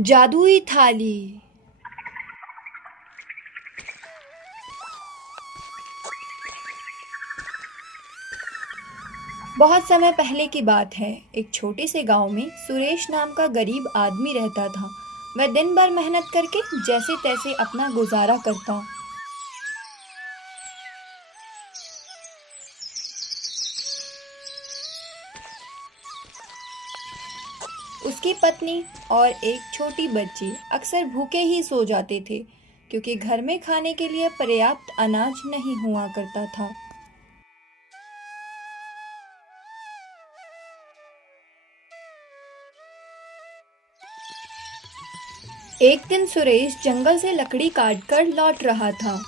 जादुई थाली। बहुत समय पहले की बात है। एक छोटे से गांव में सुरेश नाम का गरीब आदमी रहता था। वह दिन भर मेहनत करके जैसे तैसे अपना गुजारा करता। उसकी पत्नी और एक छोटी बच्ची अक्सर भूखे ही सो जाते थे, क्योंकि घर में खाने के लिए पर्याप्त अनाज नहीं हुआ करता था। एक दिन सुरेश जंगल से लकड़ी काटकर लौट रहा था।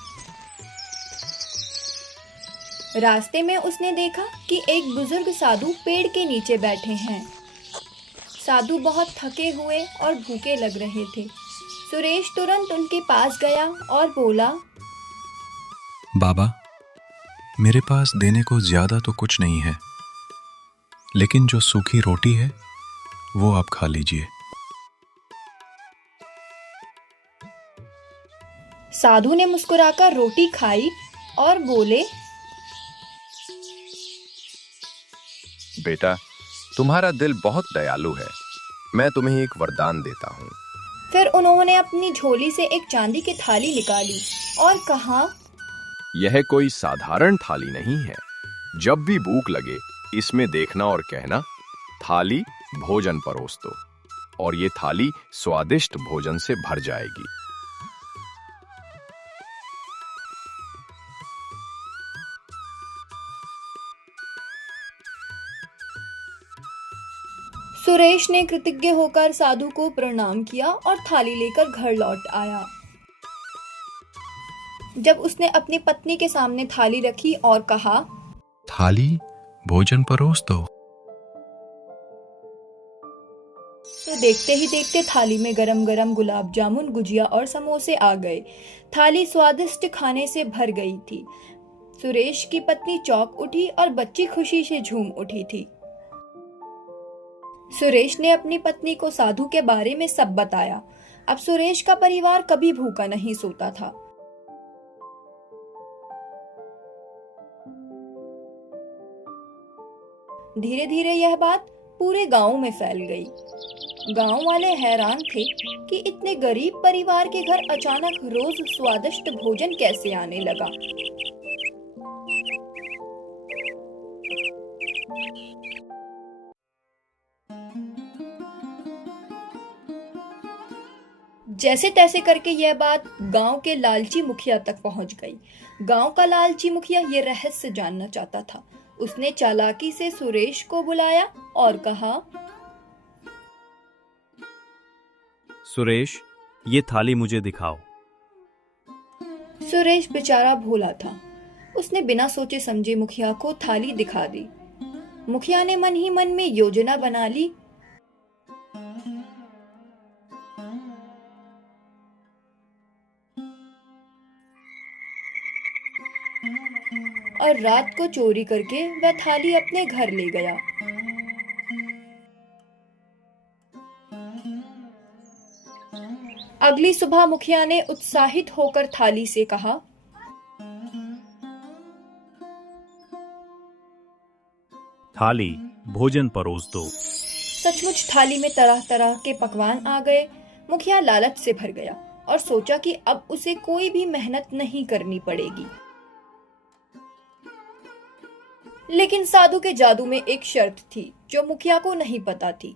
रास्ते में उसने देखा कि एक बुजुर्ग साधु पेड़ के नीचे बैठे हैं। साधु बहुत थके हुए और भूखे लग रहे थे। सुरेश तुरंत उनके पास गया और बोला, बाबा, मेरे पास देने को ज्यादा तो कुछ नहीं है, लेकिन जो सूखी रोटी है वो आप खा लीजिए। साधु ने मुस्कुराकर रोटी खाई और बोले, बेटा, तुम्हारा दिल बहुत दयालु है। मैं तुम्हें एक वरदान देता हूँ। फिर उन्होंने अपनी झोली से एक चांदी की थाली निकाली और कहा, यह कोई साधारण थाली नहीं है। जब भी भूख लगे, इसमें देखना और कहना, थाली भोजन परोस दो, और ये थाली स्वादिष्ट भोजन से भर जाएगी। सुरेश ने कृतज्ञ होकर साधु को प्रणाम किया और थाली लेकर घर लौट आया। जब उसने अपनी पत्नी के सामने थाली रखी और कहा, थाली भोजन परोस दो, तो देखते ही देखते थाली में गरम गरम गुलाब जामुन, गुजिया और समोसे आ गए। थाली स्वादिष्ट खाने से भर गई थी। सुरेश की पत्नी चौंक उठी और बच्ची खुशी से झूम उठी थी। सुरेश ने अपनी पत्नी को साधु के बारे में सब बताया। अब सुरेश का परिवार कभी भूखा नहीं सोता था। धीरे धीरे यह बात पूरे गांव में फैल गई। गांव वाले हैरान थे कि इतने गरीब परिवार के घर अचानक रोज स्वादिष्ट भोजन कैसे आने लगा। जैसे तैसे करके यह बात गांव के लालची मुखिया तक पहुंच गई। गांव का लालची मुखिया ये रहस्य जानना चाहता था। उसने चालाकी से सुरेश को बुलाया और कहा, सुरेश, ये थाली मुझे दिखाओ। सुरेश बेचारा भोला था। उसने बिना सोचे समझे मुखिया को थाली दिखा दी। मुखिया ने मन ही मन में योजना बना ली और रात को चोरी करके वह थाली अपने घर ले गया। अगली सुबह मुखिया ने उत्साहित होकर थाली से कहा, थाली भोजन परोस दो। सचमुच थाली में तरह तरह के पकवान आ गए। मुखिया लालच से भर गया और सोचा कि अब उसे कोई भी मेहनत नहीं करनी पड़ेगी। लेकिन साधु के जादू में एक शर्त थी जो मुखिया को नहीं पता थी।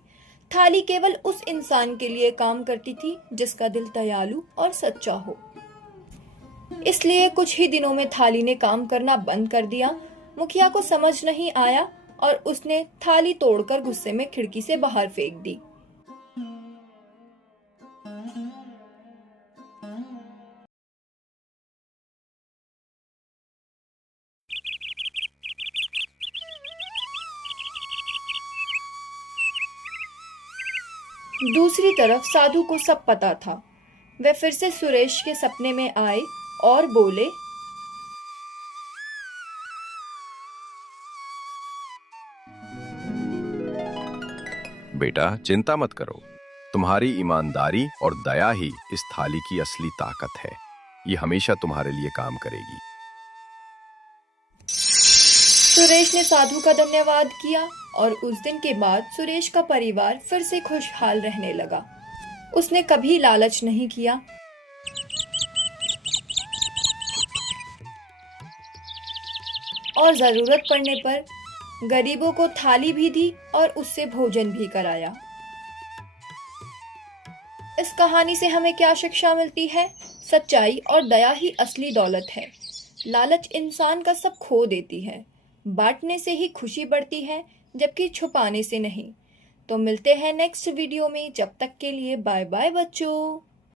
थाली केवल उस इंसान के लिए काम करती थी जिसका दिल दयालु और सच्चा हो। इसलिए कुछ ही दिनों में थाली ने काम करना बंद कर दिया। मुखिया को समझ नहीं आया और उसने थाली तोड़कर गुस्से में खिड़की से बाहर फेंक दी। दूसरी तरफ साधु को सब पता था। वे फिर से सुरेश के सपने में आए और बोले, बेटा, चिंता मत करो। तुम्हारी ईमानदारी और दया ही इस थाली की असली ताकत है। ये हमेशा तुम्हारे लिए काम करेगी। सुरेश ने साधु का धन्यवाद किया और उस दिन के बाद सुरेश का परिवार फिर से खुशहाल रहने लगा। उसने कभी लालच नहीं किया और जरूरत पड़ने पर गरीबों को थाली भी दी और उससे भोजन भी कराया। इस कहानी से हमें क्या शिक्षा मिलती है? सच्चाई और दया ही असली दौलत है। लालच इंसान का सब खो देती है। बांटने से ही खुशी बढ़ती है, जबकि छुपाने से नहीं। तो मिलते हैं नेक्स्ट वीडियो में। जब तक के लिए बाय बाय बच्चों।